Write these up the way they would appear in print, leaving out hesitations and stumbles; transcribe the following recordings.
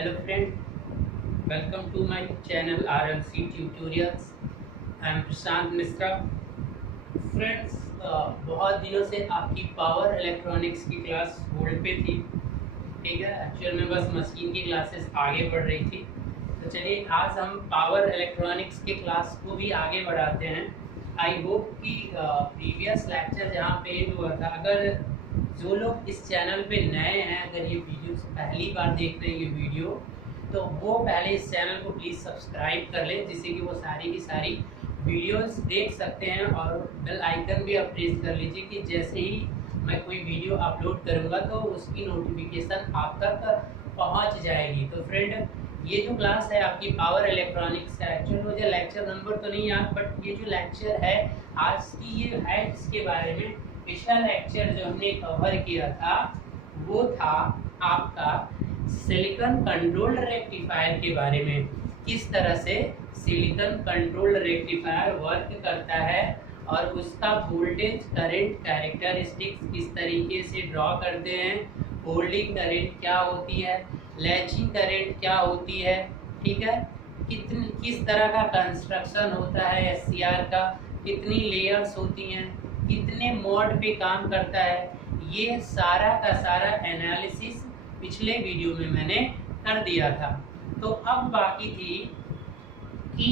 Hello friend, welcome to my channel RLC Tutorials. I am Prashant Mishra. Friends, बहुत दिनों से आपकी पावर इलेक्ट्रॉनिक्स की क्लास होल्ड पे थी. ठीक है, एक्चुअल में बस मशीन की क्लासेस आगे बढ़ रही थी. तो चलिए आज हम पावर इलेक्ट्रॉनिक्स की क्लास को भी आगे बढ़ाते हैं. आई होप कि प्रीवियस लेक्चर जहाँ पे हुआ था, अगर जो लोग इस चैनल पे नए हैं, अगर ये वीडियो पहली बार देख रहे हैं ये वीडियो, तो वो पहले इस चैनल को प्लीज़ सब्सक्राइब कर लें, जिससे कि वो सारी की सारी वीडियोस देख सकते हैं. और बेल आइकन भी आप प्रेस कर लीजिए कि जैसे ही मैं कोई वीडियो अपलोड करूँगा तो उसकी नोटिफिकेशन आप तक पहुँच जाएगी. तो फ्रेंड, ये जो क्लास है आपकी पावर इलेक्ट्रॉनिक्स का, एक्चुअली मुझे लेक्चर नंबर तो नहीं याद, बट ये जो लेक्चर है आज की ये है इसके बारे में. पिछला लेक्चर जो हमने कवर किया था वो था आपका सिलिकॉन कंट्रोल्ड रेक्टिफायर के बारे में. किस तरह से सिलिकॉन कंट्रोल्ड रेक्टिफायर वर्क करता है और उसका वोल्टेज करंट कैरेक्टरिस्टिक्स किस तरीके से ड्रॉ करते हैं, होल्डिंग करंट क्या होती है, लैचिंग करंट क्या होती है, ठीक है, किस तरह का कंस्ट्रक्शन होता है एससीआर का, कितनी लेयर्स होती हैं, कितने मोड पे काम करता है, ये सारा का सारा एनालिसिस पिछले वीडियो में मैंने कर दिया था. तो अब बाकी थी कि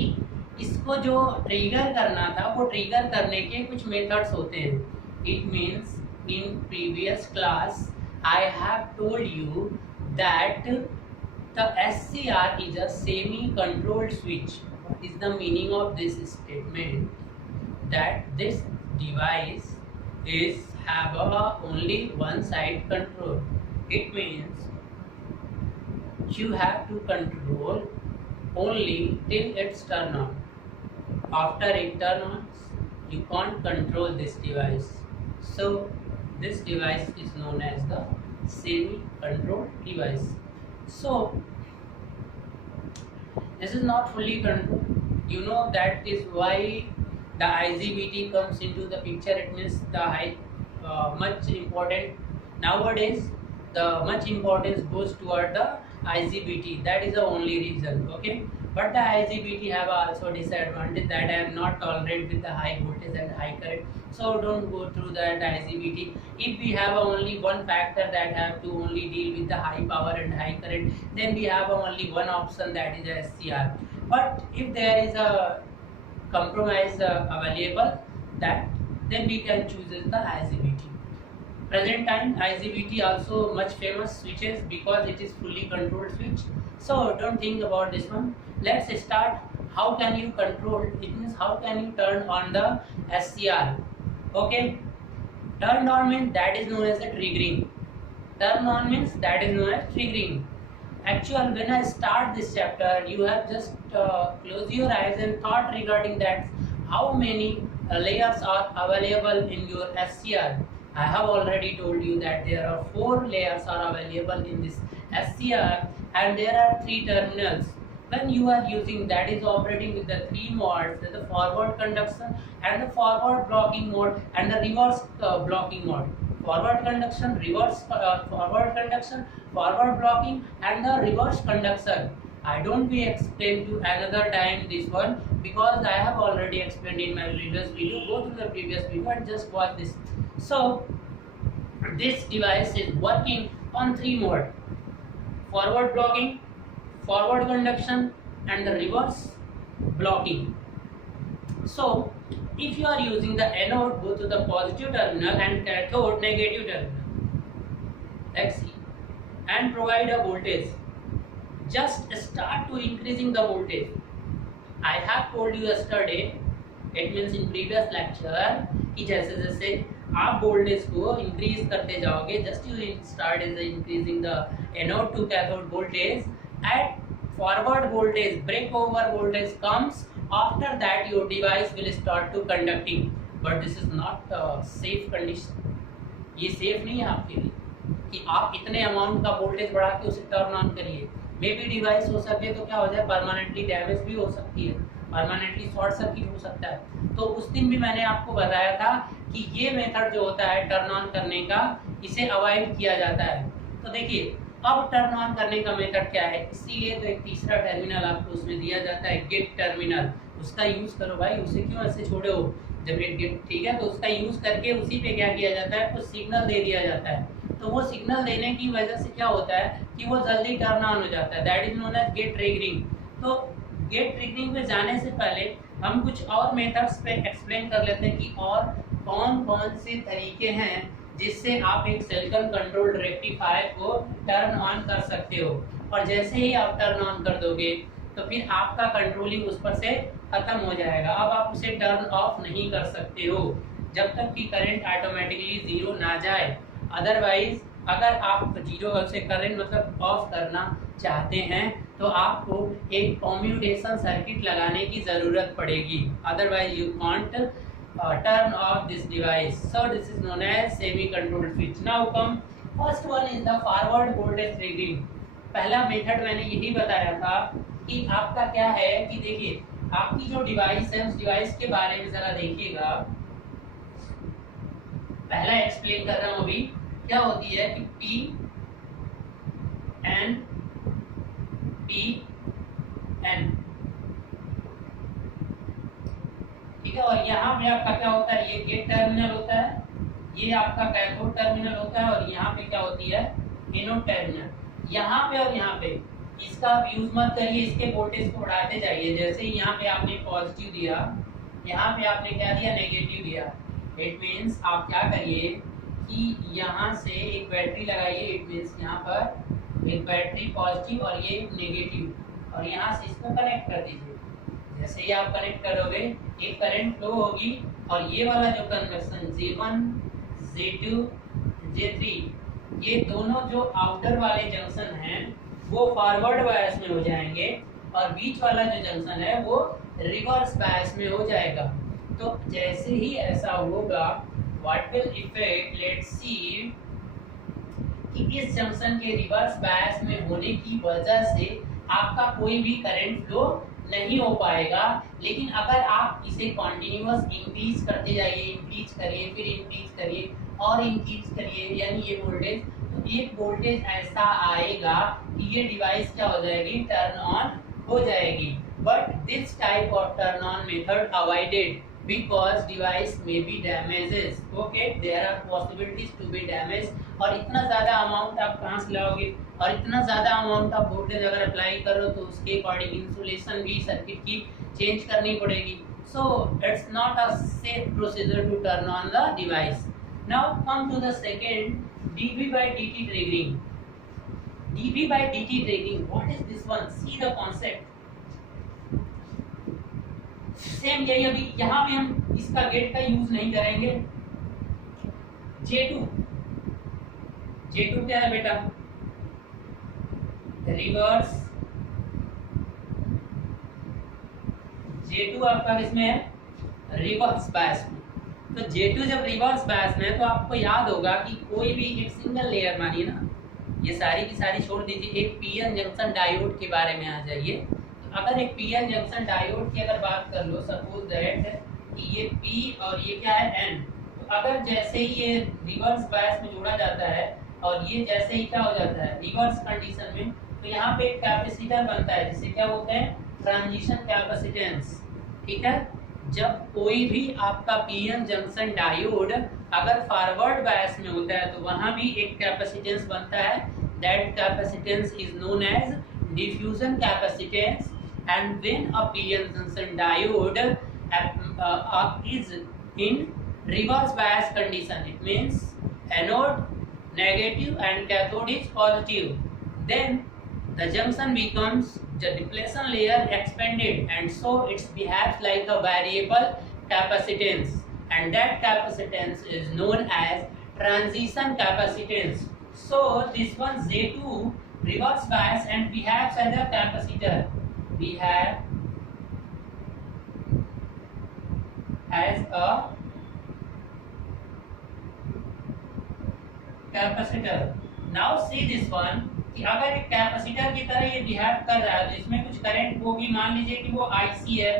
इसको जो ट्रिगर करना था, वो ट्रिगर करने के कुछ मेथड्स होते हैं. It means in previous class I have told you that the SCR is a semi-controlled switch. What is the meaning of this statement? That this device is have a only one side control. It means you have to control only till it's turn on. After it turn on, you can't control this device. So this device is known as the semi-controlled device. So this is not fully controlled. You know that is why the IGBT comes into the picture. It means the much important nowadays. The much importance goes toward the IGBT. That is the only reason. Okay, but the IGBT have also disadvantage that I am not tolerate with the high voltage and high current. So don't go through that IGBT. If we have only one factor that have to only deal with the high power and high current, then we have only one option, that is SCR. But if there is a compromise available, that then we can choose the IGBT. Present time IGBT also much famous switches because it is fully controlled switch. So don't think about this one. Let's start. How can you control? It means how can you turn on the SCR? Okay, turn on means that is known as the triggering. Turn on means that is known as triggering. Actually, when I start this chapter, you have just close your eyes and thought regarding that how many layers are available in your SCR. I have already told you that there are 4 layers are available in this SCR, and there are 3 terminals. When you are using, that is operating with the 3 modes, the forward conduction and the forward blocking mode and the reverse blocking mode. Forward conduction, reverse forward conduction, forward blocking and the reverse conduction. I don't be explain to another time this one because I have already explained in my previous video. Go to the previous video and just watch this. So this device is working on 3 modes: forward blocking, forward conduction and the reverse blocking. So if you are using the anode, go to the positive terminal and cathode negative terminal. Let's see. And provide a voltage. Just start to increasing the voltage. I have told you yesterday, it means in previous lecture, कि जैसे जैसे आप voltage को increase करते जाओगे, just you start is increasing the anode to cathode voltage, at forward voltage break over voltage comes, after that your device will start to conducting. But this is not safe condition. ये safe नहीं है आपके लिए कि आप इतने amount का voltage बढ़ा के उसे टर्न ऑन करिए. मे भी डिवाइस हो सके तो क्या हो जाए, परमानेंटली डैमेज भी हो सकती है, परमानेंटली शॉर्ट सर्किट हो सकता है. तो उस दिन भी मैंने आपको बताया था कि ये मेथड जो होता है टर्न ऑन करने का, इसे अवॉइड किया जाता है. तो देखिए, अब टर्न ऑन करने का मेथड क्या है, इसीलिए तो एक तीसरा टर्मिनल आपको उसमें दिया जाता है, गेट टर्मिनल। उसका यूज करो भाई, उसे क्यों ऐसे छोड़े हो। जब एक गेट, ठीक है, तो उसका यूज करके उसी पे क्या किया जाता है, कुछ सिग्नल दे दिया जाता है। तो वो सिग्नल देने की वजह से क्या होता है कि वो जल्दी टर्न ऑन हो जाता है, that is known as gate triggering. तो गेट ट्रिगरिंग पे जाने से पहले हम कुछ और मेथड्स पे एक्सप्लेन कर लेते हैं कि और कौन कौन से तरीके हैं जिससे आप एक सिलिकॉन कंट्रोल्ड रेक्टिफायर को टर्न ऑन कर सकते हो। और जैसे ही आप टर्न ऑन कर दोगे तो फिर आपका कंट्रोलिंग उस पर से खत्म हो जाएगा। अब आप उसे टर्न ऑफ नहीं कर सकते हो जब तक कि करंट ऑटोमेटिकली जीरो ना जाए। अदरवाइज अगर आप जीरो से करंट मतलब ऑफ करना चाहते हैं तो आपको एक कम्यूटेशन सर्किट लगाने की ज़रूरत पड़ेगी, otherwise you can't turn off this device. So this is known as semi controlled switch. Now come first one is the forward voltage triggering. पहला मेथड मैंने यही बताया था कि आपका क्या है कि देखिए आपकी जो डिवाइस है उस डिवाइस के बारे में जरा देखिएगा। पहला एक्सप्लेन कर रहा हूं अभी। क्या होती है कि P N ठीक है, और यहाँ पे आपका क्या होता है, ये गेट टर्मिनल होता है, ये आपका कैथोड टर्मिनल होता है, और यहाँ पे क्या होती है, एनोड टर्मिनल। यहाँ पे और यहाँ पे इसका आप यूज मत करिए, इसके वोल्टेज को बढ़ाते जाइए। जैसे ही यहाँ पे आपने पॉजिटिव दिया, यहाँ पे आपने क्या दिया, नेगेटिव दिया। इट मीन्स आप क्या करिए कि यहाँ से एक बैटरी लगाइए। इट मीन्स यहाँ पर एक बैटरी पॉजिटिव और ये नेगेटिव, और यहाँ से इसको कनेक्ट कर दीजिए। जैसे ही आप कनेक्ट करोगे एक करंट फ्लो होगी, और ये वाला जो कन्वेंशन J1 J2 J3 ये दोनों जो आउटर वाले जंक्शन हैं वो फॉरवर्ड बायस में हो जाएंगे, और बीच वाला जो जंक्शन है वो रिवर्स बायस में हो जाएगा। तो जैसे ही ऐसा होगा, what will effect, let's see कि इस जंक्शन के रिवर्स बायस में होने की वजह से आपका कोई भी करंट फ्लो नहीं हो पाएगा। लेकिन अगर आप इसे कॉन्टिन्यूअस इंक्रीज करते जाइए, इंक्रीज करिए, फिर इंक्रीज करिए और इंक्रीज करिए, यानी ये वोल्टेज, तो एक वोल्टेज ऐसा आएगा कि ये डिवाइस क्या हो जाएगी, टर्न ऑन हो जाएगी। But this type of turn on method avoided because device may be damages. Okay, there are possibilities to be damaged. और इतना ज़्यादा अमाउंट आप कहाँ से लाओगे, और इतना ज़्यादा अमाउंट आप वोल्टेज अगर अप्लाई करो तो उसके अकॉर्डिंग इंसुलेशन भी सर्किट की चेंज करनी पड़ेगी। So it's not a safe procedure to turn on the device. Now come to the second, dV by dt triggering. dV by dt triggering, what is this one? See the concept. Same यही, अभी यहाँ पे हम इसका gate का use नहीं करेंगे। J2 क्या है बेटा, रिवर्स। J2 आपका किसमें है, रिवर्स बायस में। तो J2 जब रिवर्स बायस में है तो आपको याद होगा कि कोई भी एक सिंगल लेयर, मानिए ना ये सारी की सारी छोड़ दीजिए, एक पीएन जंक्शन डायोड के बारे में आ जाइए। अगर एक पीएन जंक्शन डायोड की अगर बात कर लो, सपोज दैट कि ये P और ये क्या है N, तो अगर जैसे ही ये रिवर्स बायस में जोड़ा जाता है और ये जैसे ही क्या हो जाता है रिवर्स कंडीशन में, तो यहाँ पे एक कैपेसिटर बनता है जिसे क्या बोलते हैं, ट्रांजिशन कैपेसिटेंस। ठीक है, जब कोई भी आपका पीएन जंक्शन डायोड अगर फॉरवर्ड बायस में होता है तो वहाँ भी एक कैपेसिटेंस बनता है, that capacitance is known as diffusion capacitance. And when a PN junction diode is in reverse bias condition, it means anode negative and cathode is positive, then the junction becomes, the depletion layer expanded, and so it behaves like a variable capacitance, and that capacitance is known as transition capacitance. So this one J2 reverse bias and behaves as a capacitor. We have as a capacitor. Now see this one कि अगर एक capacitor की तरह ये behave कर रहा है तो इसमें कुछ करंट वो भी मान लीजिए कि वो IC है,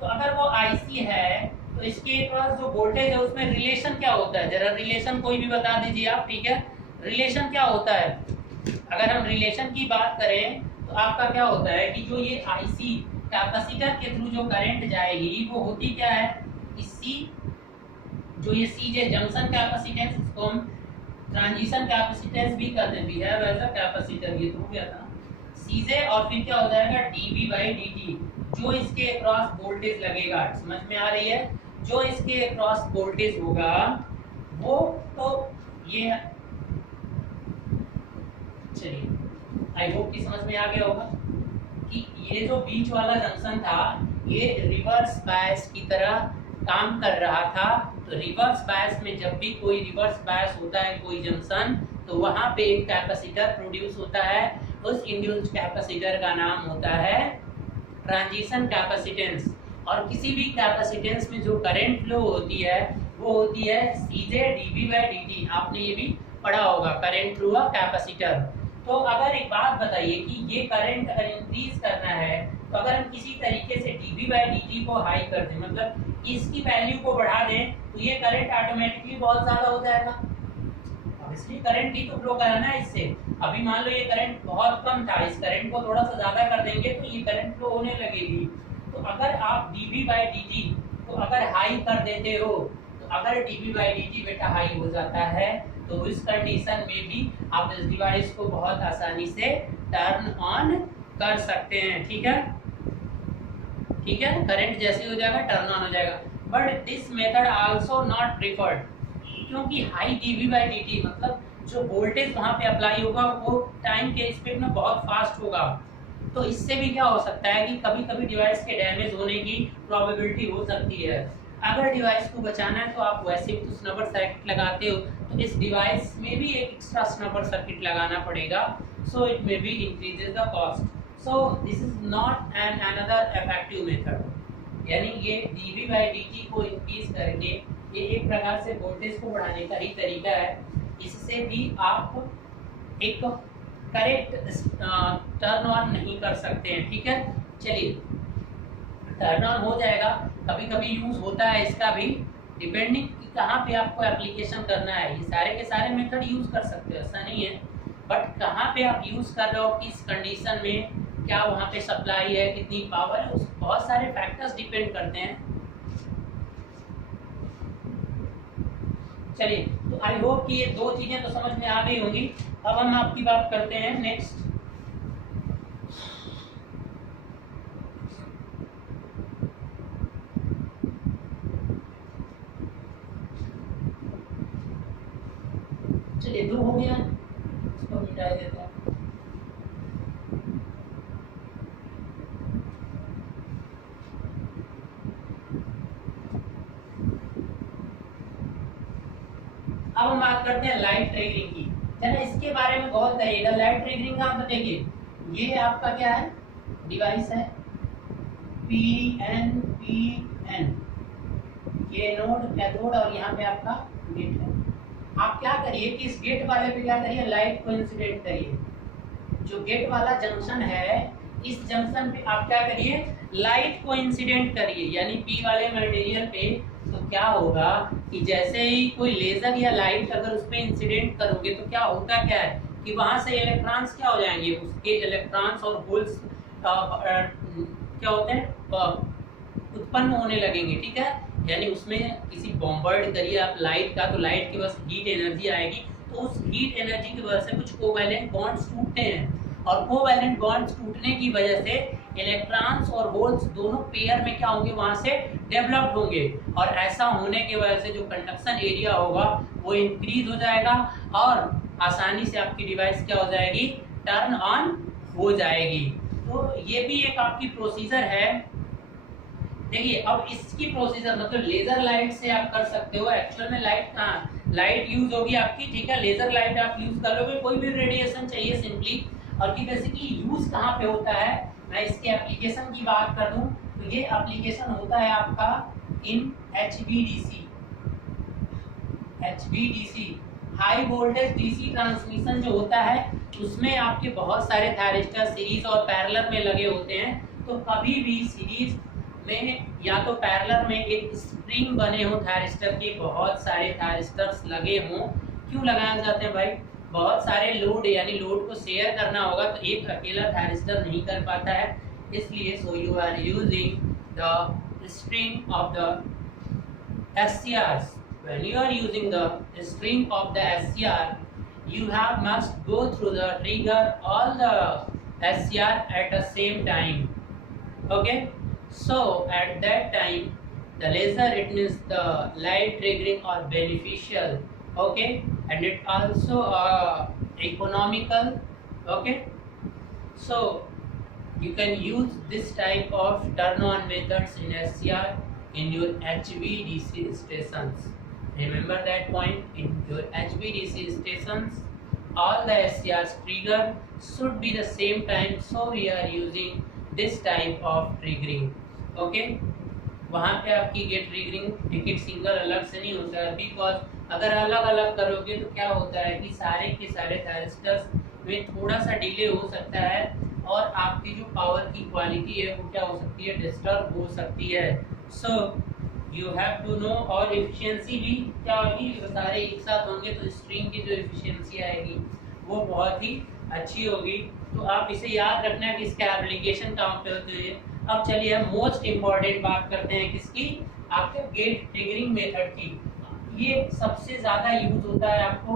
तो अगर वो IC है तो इसके पास जो वोल्टेज है उसमें रिलेशन क्या होता है, जरा रिलेशन कोई भी बता दीजिए आप। ठीक है, रिलेशन क्या होता है, अगर हम रिलेशन की बात करें तो आपका क्या होता है कि जो ये आईसी कैपेसिटर के थ्रू जो करंट जाएगी वो होती क्या है कि सी, जो ये सी जे जंक्शन कैपेसिटेंस, इसको हम ट्रांजिशन कैपेसिटेंस भी कहते हैं, we have as a capacitor, ये तो हो गया था सी जे, और फिर क्या हो जाएगा डीवी बाई डी, जो इसके अक्रॉस वोल्टेज लगेगा, समझ में आ रही है, जो इसके अक्रॉस वोल्टेज होगा वो, तो ये चलिए आई होप कि समझ में आ गया होगा कि ये जो बीच वाला जंक्शन था ये रिवर्स बायस की तरह काम कर रहा था। तो रिवर्स बायस में जब भी कोई रिवर्स बायस होता है कोई जंक्शन, तो वहां पे एक कैपेसिटर प्रोड्यूस होता है, उस इंड्यूस्ड कैपेसिटर का नाम होता है ट्रांजिशन कैपेसिटेंस। और किसी भी कैपेसिटेंस में जो करंट फ्लो होती है वो होती है सीजे डीवी बाई डी, आपने ये भी पढ़ा होगा, करंट थ्रू अ कैपेसिटर। तो अगर एक बात बताइए कि ये करंट अगर इंक्रीज करना है तो अगर हम किसी तरीके से dV बाई dt को हाई कर दें, मतलब इसकी वैल्यू को बढ़ा दें, तो ये करंट ऑटोमेटिकली बहुत ज्यादा हो जाएगा। ऑब्वियसली करंट भी तो फ्लो कराना है इससे। अभी मान लो ये करंट बहुत कम था, इस करंट को थोड़ा सा ज्यादा कर देंगे तो ये करंट फ्लो होने लगेगी। तो अगर आप dV बाई dt को अगर हाई कर देते हो, तो अगर dV बाई dt बेटा हाई हो जाता है तो इस कंडीशन में भी आप इस डिवाइस को बहुत आसानी से टर्न ऑन कर सकते हैं। ठीक है, ठीक है, करंट जैसे हो जाएगा टर्न ऑन हो जाएगा। But this method also not preferred, क्योंकि हाई डीवी बाई डी मतलब जो वोल्टेज वहां पे अप्लाई होगा वो टाइम के स्पीड में बहुत फास्ट होगा। तो इससे भी क्या हो सकता है कि कभी कभी डिवाइस के डैमेज होने की प्रोबेबिलिटी हो सकती है। अगर डिवाइस को बचाना है तो आप वैसे भी तो स्नबर सर्किट लगाते हो, तो इस डिवाइस में भी एक एक्स्ट्रा स्नबर सर्किट लगाना पड़ेगा, so it may be increases the cost. So this is not an another effective method, यानी ये dV बाई dt को इंक्रीज करके ये एक प्रकार से वोल्टेज को बढ़ाने का ही तरीका है। इससे भी आप एक करेक्ट टर्न ऑन नहीं कर सकते हैं। ठीक है, चलिए टर्न ऑन हो जाएगा, कभी कभी यूज होता है इसका भी, डिपेंडिंग कहाँ पे आपको एप्लीकेशन करना है। ये सारे के सारे मेथड यूज कर सकते हो, ऐसा नहीं है, बट कहाँ पे आप यूज कर रहे हो, किस कंडीशन में, क्या वहाँ पे सप्लाई है, कितनी पावर है, उस बहुत सारे फैक्टर्स डिपेंड करते हैं। चलिए, तो आई होप कि ये दो चीजें तो समझ में आ गई होंगी। अब हम आपकी बात करते हैं नेक्स्ट। चलिए, दो हो गया, इसको मिटा देते हैं। अब हम बात करते हैं लाइट ट्रिगरिंग की। जरा इसके बारे में गौर करिएगा। लाइट ट्रिगरिंग का आप देखिए, ये आपका क्या है, डिवाइस है PNPN, ये नोड कैथोड और यहाँ पे आपका गेट है। आप क्या करिए कि इस गेट वाले पे क्या करिए, लाइट को इंसिडेंट करिए। जो गेट वाला जंक्शन है, इस जंक्शन पे आप क्या करिए, लाइट को इंसिडेंट करिए, यानी पी वाले मटेरियल पे। तो क्या होगा कि जैसे ही कोई लेजर या लाइट अगर उस पे इंसिडेंट करोगे तो क्या होता क्या है कि वहां से इलेक्ट्रॉन्स क्या हो जाएंगे, उसके इलेक्ट्रॉन्स और होल्स क्या होते हैं, उत्पन्न होने लगेंगे। ठीक है, यानी उसमें किसी बॉम्बर्ड करिए आप लाइट का, तो लाइट के पास हीट एनर्जी आएगी, तो उस हीट एनर्जी की वजह से कुछ कोवैलेंट बॉन्ड्स टूटते हैं, और कोवैलेंट बॉन्ड्स टूटने की वजह से इलेक्ट्रॉन्स और होल्स दोनों पेयर में क्या होंगे, वहां से डेवलप्ड होंगे, और ऐसा होने की वजह से जो कंडक्शन एरिया होगा वो इंक्रीज हो जाएगा, और आसानी से आपकी डिवाइस क्या हो जाएगी, टर्न ऑन हो जाएगी। तो ये भी एक आपकी प्रोसीजर है। देखिए, अब इसकी प्रोसीजर मतलब लेजर लाइट से आप कर सकते हो। एक्चुअल में लाइट कहाँ, लाइट यूज होगी आपकी, ठीक है, लेजर लाइट आप यूज कर लोगे, कोई भी रेडिएशन चाहिए सिंपली। और कि बेसिकली यूज कहाँ पे होता है, मैं इसके एप्लीकेशन की बात कर दूं तो ये एप्लीकेशन होता है आपका इन HVDC high voltage DC transmission जो होता है, उसमें आपके बहुत सारे थायरिस्टर सीरीज और पैरेलल में लगे होते हैं। तो कभी भी सीरीज में या तो पैरेलल में एक स्प्रिंग बने हो थायरिस्टर के, बहुत सारे थायरिस्टर्स लगे हों, क्यों लगाए जाते हैं भाई, बहुत सारे लोड यानी लोड को शेयर करना होगा तो एक अकेला थायरिस्टर नहीं कर पाता है, इसलिए so you are using the string of the SCRs. When you are using the string of the SCR, you have must go through the trigger all the SCR at the same time. Okay, so at that time the laser, it means the light triggering or beneficial. Okay, and it also economical. Okay, so you can use this type of turn on methods in SCR in your HVDC stations. Remember that point, in your HVDC stations all the SCRs trigger should be the same time, so we are using this type of triggering. Okay, वहाँ पे आपकी gate triggering ticket single अलग से नहीं होता है, because अगर अलग अलग करोगे तो क्या होता है कि सारे के सारे थायरिस्टर्स में थोड़ा सा डिले हो सकता है और आपकी जो पावर की क्वालिटी है वो क्या हो सकती है, डिस्टर्ब हो सकती है। So you have to know, और एफिशिएंसी भी क्या होगी, सारे एक साथ होंगे तो स्ट्रिंग की जो एफिशिएंसी आएगी वो बहुत ही अच्छी होगी। तो आप इसे याद रखना कि इसके एप्लीकेशन कहाँ पे होते हैं। अब चलिए हम मोस्ट इम्पॉर्टेंट बात करते हैं किसकी, आपके गेट ट्रिगरिंग मेथड की। ये सबसे ज़्यादा यूज होता है आपको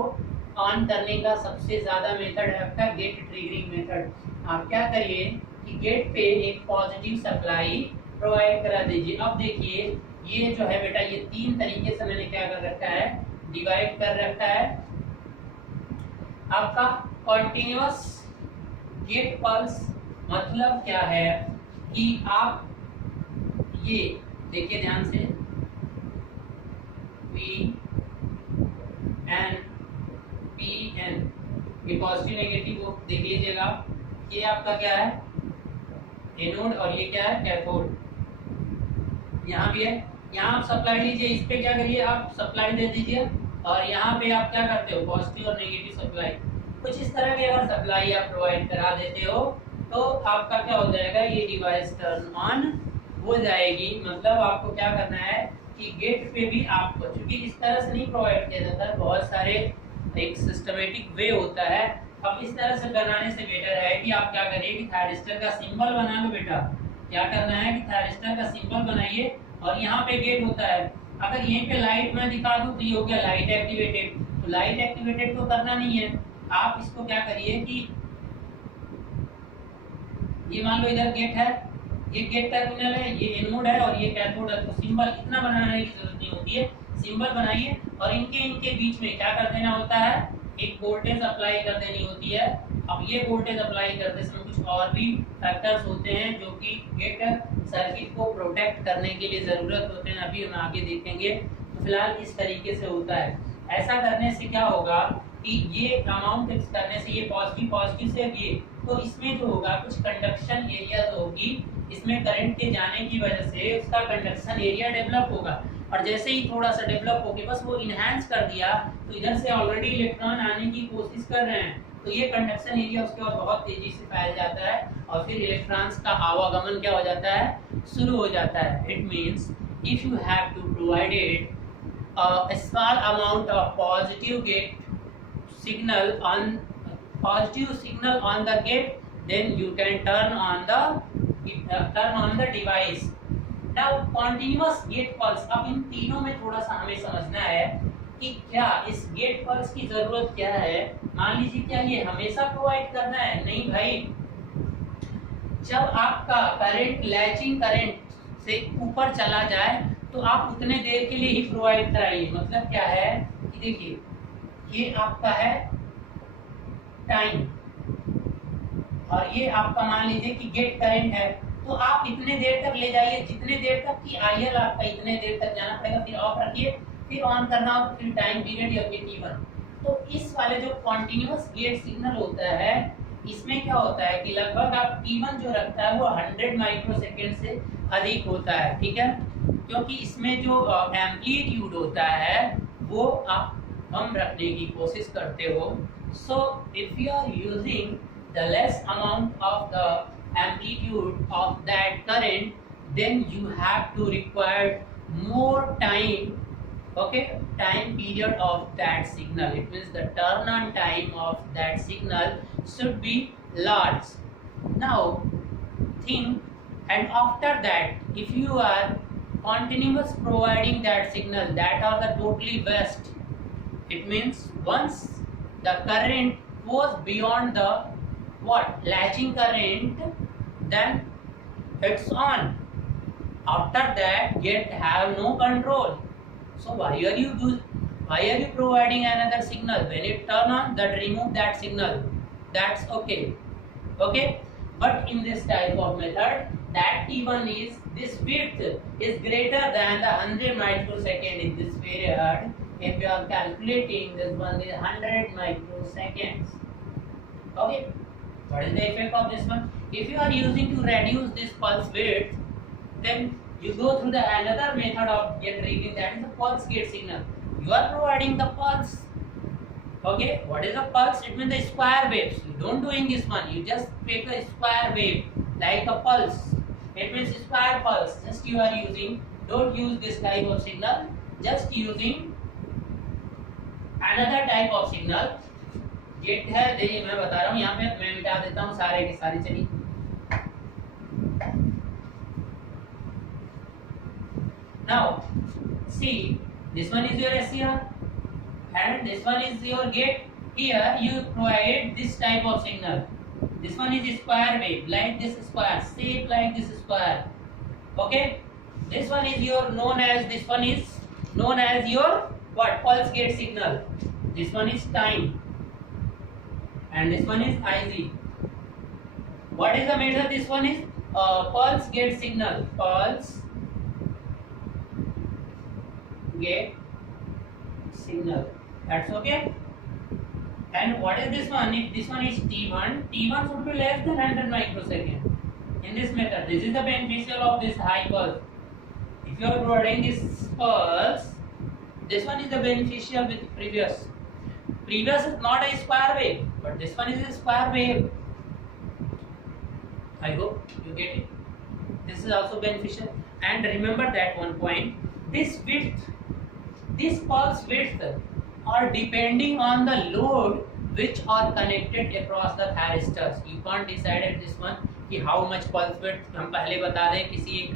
ऑन करने का, सबसे ज़्यादा मेथड है आपका गेट ट्रिगरिंग मेथड। आप क्या करिए कि गेट पे एक पॉजिटिव सप्लाई प्रोवाइड करा दीजिए। अब देखिए ये जो है बेटा, ये तीन तरीके से मैंने क्या कर रखा है, डिवाइड कर रखा है। आपका कॉन्टिन्यूअस गेट पल्स मतलब क्या है कि आप ये देखिए ध्यान से, PN ये पॉजिटिव नेगेटिव वो देख लीजिएगा। ये आपका क्या है, एनोड, और ये क्या है, कैथोड। यहाँ भी है, यहाँ आप सप्लाई लीजिए, इस पे क्या करिए आप सप्लाई दे दीजिए, और यहाँ पे आप क्या करते हो, पॉजिटिव और नेगेटिव सप्लाई। कुछ इस तरह की अगर सप्लाई आप प्रोवाइड करा देते हो तो आपका क्या हो जाएगा, ये डिवाइस टर्न ऑन हो जाएगी। मतलब आपको क्या करना है कि गेट पे भी आपको, क्योंकि इस तरह से नहीं प्रोवाइड किया जाता है, बहुत सारे एक सिस्टमेटिक वे होता है। अब इस तरह से बनाने से बेटर है कि आप क्या करिए कि थायरिस्टर का सिंबल बना लो बेटा। क्या करना है कि थायरिस्टर का सिंबल बनाइए, और यहाँ पे गेट होता है। अगर यहीं पे लाइट में दिखा दूं तो ये हो गया लाइट एक्टिवेटेड, तो लाइट एक्टिवेटेड तो करना नहीं है। आप इसको क्या करिए कि ये मान लो इधर गेट है, ये गेट टर्मिनल है, ये एनोड है और ये कैथोड है, तो सिंबल इतना बनाने की जरूरत नहीं होती है। सिंबल बनाइए और इनके बीच में क्या कर देना होता है, एक वोल्टेज अप्लाई कर देनी होती है। अब ये वोल्टेज अप्लाई करते समय कुछ और भी फैक्टर्स होते हैं जो कि गेट सर्किट को प्रोटेक्ट करने के लिए जरूरत होते हैं, अभी हम आगे देखेंगे। तो फिलहाल इस तरीके से होता है। ऐसा करने से क्या होगा कि ये अमाउंट फिक्स करने से, ये पॉजिटिव से ये, तो इसमें जो होगा कुछ कंडक्शन एरिया जो होगी, इसमें करंट के जाने की वजह से उसका कंडक्शन एरिया डेवलप होगा, और जैसे ही थोड़ा सा डेवलप होके बस वो इनहैंस कर दिया, तो इधर से ऑलरेडी इलेक्ट्रॉन आने की कोशिश कर रहे हैं, तो ये कंडक्शन एरिया उसके बाद बहुत तेजी से फैल जाता है और फिर इलेक्ट्रॉन्स का आवागमन क्या हो जाता है, शुरू हो जाता है। It means if you have to provided a small amount of positive signal on the gate, then you can turn on the device. Now continuous gate pulse, अब इन तीनों में थोड़ा सा हमें समझना है कि क्या इस गेट पल्स की जरूरत क्या है। मान लीजिए क्या ये हमेशा प्रोवाइड करना है, नहीं भाई। जब आपका करंट लैचिंग करंट से ऊपर चला जाए तो आप उतने देर के लिए ही प्रोवाइड कराइए। मतलब क्या है कि देखिए ये आपका है टाइम, और ये आपका मान लीजिए कि गेट करंट है, तो आप इतने देर तक ले जाइए जितने देर तक कि आईएल आपका इतने देर तक जाना पड़ेगा, फिर ऑफ रखिए, फिर ऑन करना हो तो फिर टाइम पीरियड या फिर T1। तो इस वाले जो कॉन्टिन्यूअस गेट सिग्नल होता है, इसमें क्या होता है कि लगभग आप T1 जो रखता है वो 100 माइक्रोसेकंड से अधिक होता है, ठीक है, क्योंकि इसमें जो एम्पलीट्यूड होता है वो आप कम रखने की कोशिश करते हो। So if you are using the less amount of the amplitude of that current, then you have to require more time Okay, time period of that signal. It means the turn on time of that signal should be large. Now think, and after that, if you are continuous providing that signal, that are the totally best. It means once the current goes beyond the what latching current, then it's on. After that, get have no control. So why are you providing another signal? When it turn on, that remove that signal. That's okay. Okay. But in this type of method, that T1 is this width is greater than the 100 microsecond in this period. If you are calculating, this one is 100 microseconds. Okay. What is the effect of this one? If you are using to reduce this pulse width, then you go through the another method of get reading, that is the pulse gate signal. You are providing the pulse. Okay, what is a pulse? It means the square waves. You don't doing this one. You just take a square wave like a pulse. It means square pulse. Just you are using. Don't use this type of signal. Just using another type of signal. Gate है देखिए मैं बता रहा हूँ यहाँ पे मैं मिटा देता हूँ सारे के सारे चलिए now see this one is your SCR and this one is your gate. Here you provide this type of signal. This one is square wave like this square shape like this square. Okay, this one is your known as your what pulse gate signal. This one is time and this one is IZ. What is the method? This one is pulse gate signal. Pulse gate signal. That's okay. And what is this one? If this one is T1 should be less than 100 microsecond. In this method, this is the beneficial of this high pulse. If you are providing this pulse, this one is the beneficial with previous. Previous is not a square wave, but this one is a square wave. I hope you get it. This is also beneficial. And remember that one point. This width, this pulse width are depending on the load which are connected across the thyristors. You can't decide at this one कि how much pulse width हम पहले बता दें किसी एक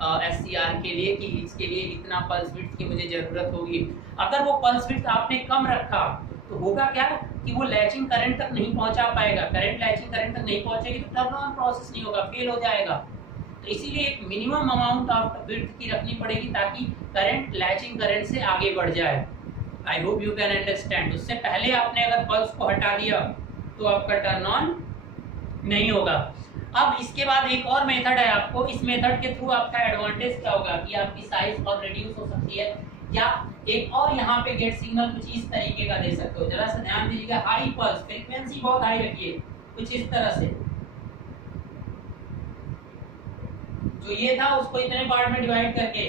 SCR के लिए कि इसके लिए इतना pulse width की मुझे जरूरत होगी. अगर वो pulse width आपने कम रखा तो होगा क्या कि वो लैचिंग करंट तक नहीं पहुंचा पाएगा. करंट लैचिंग करंट तक नहीं पहुंचेगी तो टर्न ऑन प्रोसेस नहीं होगा, फेल हो जाएगा. तो इसीलिए एक मिनिमम अमाउंट ऑफ विड्थ की रखनी पड़ेगी ताकि करंट लैचिंग करंट से आगे बढ़ जाए. I hope you can understand. उससे पहले आपने अगर पल्स को हटा दिया तो आपका टर्न ऑन नहीं होगा. अब इसके बाद एक और मेथड है आपको. इस मेथड के थ्रू आपका एडवांटेज क्या होगा कि आपकी साइज और रिड्यूस हो सकती है. या एक और यहाँ पे गेट सिग्नल कुछ इस तरीके का दे सकते हो. जरा सा ध्यान दीजिएगा. हाई पल्स फ्रीक्वेंसी बहुत हाई रखिए कुछ इस तरह से. जो ये था उसको इतने पार्ट में डिवाइड करके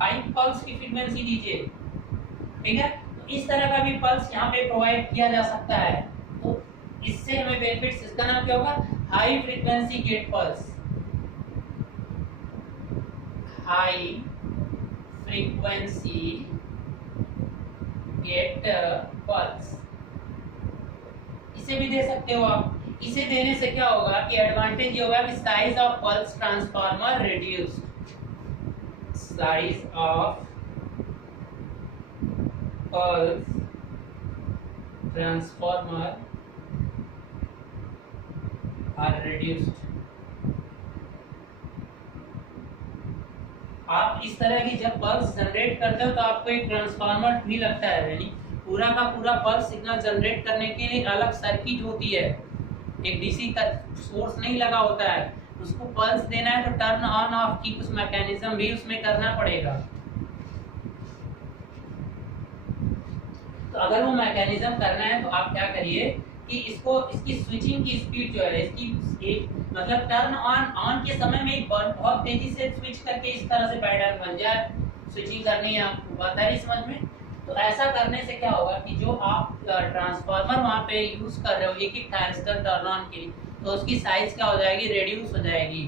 हाई पल्स की फ्रीक्वेंसी दीजिए. ठीक है. तो इस तरह का भी पल्स यहाँ पे प्रोवाइड किया जा सकता है. तो इससे हमें बेनिफिट्स. इसका नाम क्या होगा? High frequency gate pulse. High frequency gate pulse इसे भी दे सकते हो आप. इसे देने से क्या होगा कि एडवांटेज ये होगा कि size of pulse transformer reduced. Size of pulse transformer are reduced. आप इस तरह की जब पल्स जनरेट करते हो तो आपको एक ट्रांसफार्मर भी लगता है. यानी पूरा का पूरा पल्स सिग्नल जनरेट करने के लिए अलग सर्किट होती है. एक डीसी का सोर्स नहीं लगा होता है. उसको पल्स देना है तो टर्न ऑन ऑफ की कुछ मैकेनिज्म भी उसमें करना पड़ेगा. तो अगर वो मैकेनिज्म करना है तो आप क्या करिए कि इसकी स्विचिंग की स्पीड जो है इसकी एक मतलब टर्न ऑन के समय में बहुत तेजी से स्विच करके इस तरह से पैटर्न बन जाए. स्विचिंग करनी है आपको, बात है समझ में. तो ऐसा करने से क्या होगा कि जो आप ट्रांसफार्मर वहां पे यूज कर रहे हो एक एक थायरिस्टर टर्न ऑन के लिए, तो उसकी साइज क्या हो जाएगी? रिड्यूस हो जाएगी.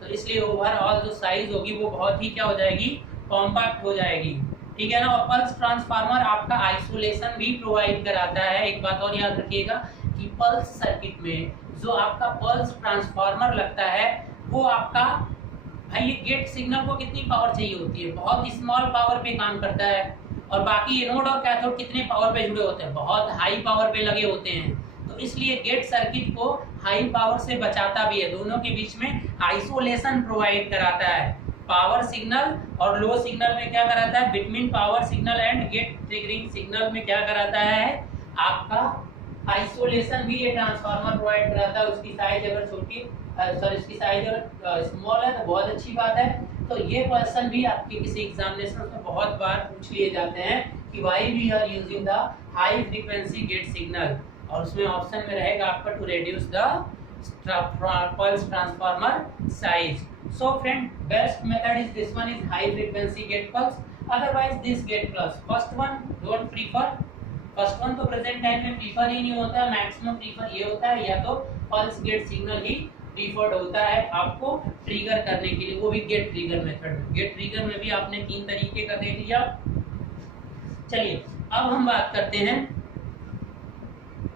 तो इसलिए ओवरऑल जो साइज होगी वो बहुत ही क्या हो जाएगी? कॉम्पैक्ट हो जाएगी, ठीक है ना। और पल्स ट्रांसफार्मर आपका आइसोलेशन भी प्रोवाइड कराता है। एक बात और याद रखिएगा कि पल्स सर्किट में जो आपका पल्स ट्रांसफार्मर लगता है वो आपका भाई, ये गेट सिग्नल को कितनी पावर चाहिए होती है, बहुत स्मॉल पावर पे काम करता है। और बाकी एनोड और कैथोड कितने पावर पे जुड़े होते हैं, बहुत हाई पावर पे लगे होते हैं। तो इसलिए गेट सर्किट को हाई पावर से बचाता भी है, दोनों के बीच में आइसोलेशन प्रोवाइड कराता है। पावर सिग्नल और लो सिग्नल में क्या कराता है, between power signal and gate triggering signal में क्या कराता है, आपका आइसोलेशन भी ये ट्रांसफार्मर प्रोवाइड कराता है। उसकी साइज अगर छोटी इसकी साइज अगर स्मॉल है तो बहुत अच्छी बात है। तो ये क्वेश्चन भी आपके किसी एग्जामिनेशन में बहुत बार पूछ लिए जाते हैं कि why we are using the high frequency gate signal, और उसमें ऑप्शन में रहेगा आपका to reduce the pulse transformer size. So friend, best method is this one, is high frequency gate pulse. Otherwise this gate pulse, first one don't prefer, first one तो present time में prefer ही नहीं होता, maximum prefer ये होता है या तो pulse gate signal ही preferred होता है आपको ट्रिगर करने के लिए, वो भी गेट ट्रिगर मेथड में। गेट ट्रिगर में भी आपने 3 तरीके का दे दिया। चलिए अब हम बात करते हैं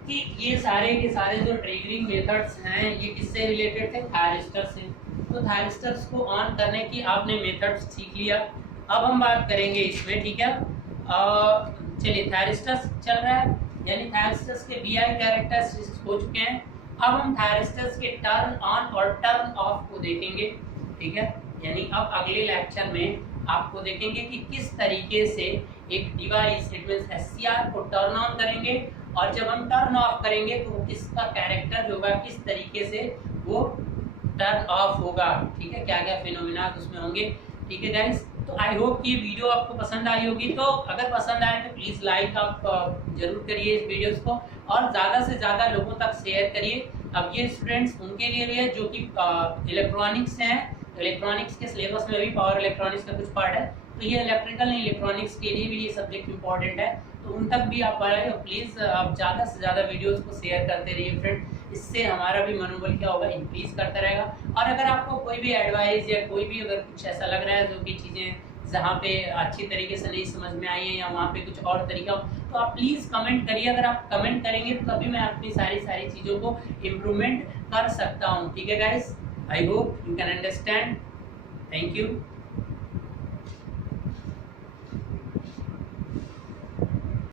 कि ये सारे के सारे जो ट्रिगरिंग मेथड्स हैं ये किससे रिलेटेड थे, थायरिस्टर से। तो थायरिस्टर्स को ऑन करने की आपने मेथड्स सीख लिया। अब हम बात करेंगे इसमें, ठीक है। चलिए थायरिस्टर्स चल रहा है, यानी थायरिस्टर्स के VI कैरेक्टरिस्टिक्स हो चुके हैं। अब हम थायरिस्टर्स के टर्न ऑन और टर्न ऑफ को देखेंगे, ठीक है। यानी अब अगले लेक्चर में आपको देखेंगे कि किस तरीके से एक डिवाइस इट मींस SCR को टर्न ऑन करेंगे, और जब हम टर्न ऑफ करेंगे तो वो किसका कैरेक्टर होगा, किस तरीके से वो टर्न ऑफ होगा, ठीक है। क्या क्या फिनोमिना उसमें होंगे, ठीक है गाइस। तो आई होप कि वीडियो आपको पसंद आई होगी। तो अगर पसंद आए तो प्लीज़ लाइक आप जरूर करिए इस वीडियोस को, और ज़्यादा से ज़्यादा लोगों तक शेयर करिए। अब ये स्टूडेंट्स उनके लिए है जो कि इलेक्ट्रॉनिक्स से हैं, इलेक्ट्रॉनिक्स के सिलेबस में भी पावर इलेक्ट्रॉनिक्स का कुछ पार्ट है, तो ये इलेक्ट्रिकल नहीं इलेक्ट्रॉनिक्स के लिए भी ये सब्जेक्ट इंपॉर्टेंट है, तो उन तक भी आप पढ़ाइए। और प्लीज़ आप ज़्यादा से ज़्यादा वीडियोस को शेयर करते रहिए फ्रेंड, इससे हमारा भी मनोबल क्या होगा, इंक्रीज करता रहेगा। और अगर आपको कोई भी एडवाइस या कोई भी अगर कुछ ऐसा लग रहा है जो कि चीज़ें जहाँ पे अच्छी तरीके से नहीं समझ में आई है या वहाँ पे कुछ और तरीका, तो आप प्लीज़ कमेंट करिए। अगर आप कमेंट करेंगे तो तभी मैं अपनी सारी चीज़ों को इम्प्रूवमेंट कर सकता हूँ, ठीक है guys. I hope you can understand. Thank you.